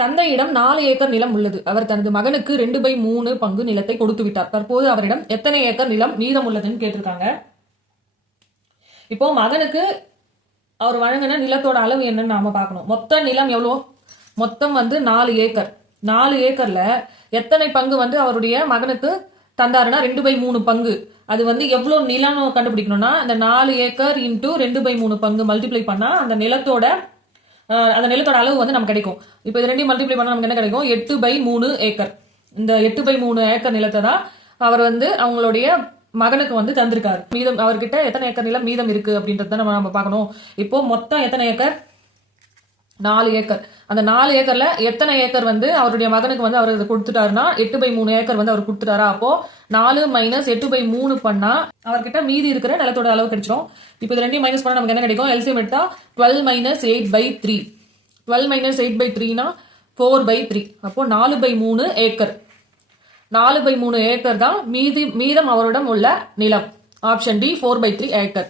தந்தையிடம் நாலு ஏக்கர் நிலம் உள்ளது. அவர் தனது மகனுக்கு ரெண்டு பை மூணு பங்கு நிலத்தை கொடுத்து விட்டார். தற்போது அவரிடம் எத்தனை ஏக்கர் நிலம் மீதம் உள்ளதுன்னு கேட்டிருக்காங்க. இப்போ மகனுக்கு அவர் வழங்கின நிலத்தோட அளவு என்னன்னு நாம பார்க்கணும். மொத்த நிலம் எவ்வளோ? மொத்தம் வந்து நாலு ஏக்கர். நாலு ஏக்கர்ல எத்தனை பங்கு வந்து அவருடைய மகனுக்கு தந்தாருன்னா ரெண்டு பை மூணு பங்கு. அது வந்து எவ்வளோ நிலம் கண்டுபிடிக்கணும்னா அந்த நாலு ஏக்கர் இன்ட்டு ரெண்டு பை மூணு பங்கு மல்டிப்ளை பண்ணா அந்த நிலத்தோட அந்த நிலத்தோட அளவு வந்து நமக்கு கிடைக்கும். இப்போ இது ரெண்டையும் மல்டிப்ளை பண்ணால் நமக்கு என்ன கிடைக்கும்? எட்டு பை மூணு ஏக்கர். இந்த எட்டு பை மூணு ஏக்கர் நிலத்தை தான் அவர் வந்து அவங்களுடைய மகனுக்கு வந்து தந்திருக்காரு. மீதம் அவர்கிட்ட எத்தனை ஏக்கர் நிலம் மீதம் இருக்கு அப்படின்றத நம்ம நம்ம பார்க்கணும். இப்போ மொத்தம் எத்தனை ஏக்கர்? நாலு ஏக்கர். அந்த நாலு ஏக்கர்ல எத்தனை ஏக்கர் வந்து அவருடைய மகனுக்கு வந்து அவர் கொடுத்துட்டாருன்னா எட்டு பை மூணு ஏக்கர் வந்து அவர் கொடுத்துட்டாரா? அப்போ நாலு மைனஸ் எட்டு பை மூணு பண்ணா அவர்கிட்ட மீதி இருக்கிற நிலத்தோட அளவு கிடைச்சிரும். இப்போ இது ரெண்டையும் மைனஸ் பண்ணா நமக்கு என்ன கிடைக்கும்? எல்சிஎம் எடுத்தா twelve minus eight by three twelve minus eight by த்ரீனா four by three அப்போ நாலு பை மூணு ஏக்கர். நாலு பை மூணு ஏக்கர் தான் மீதி மீதம் அவரிடம் உள்ள நிலம். Option D four by three acre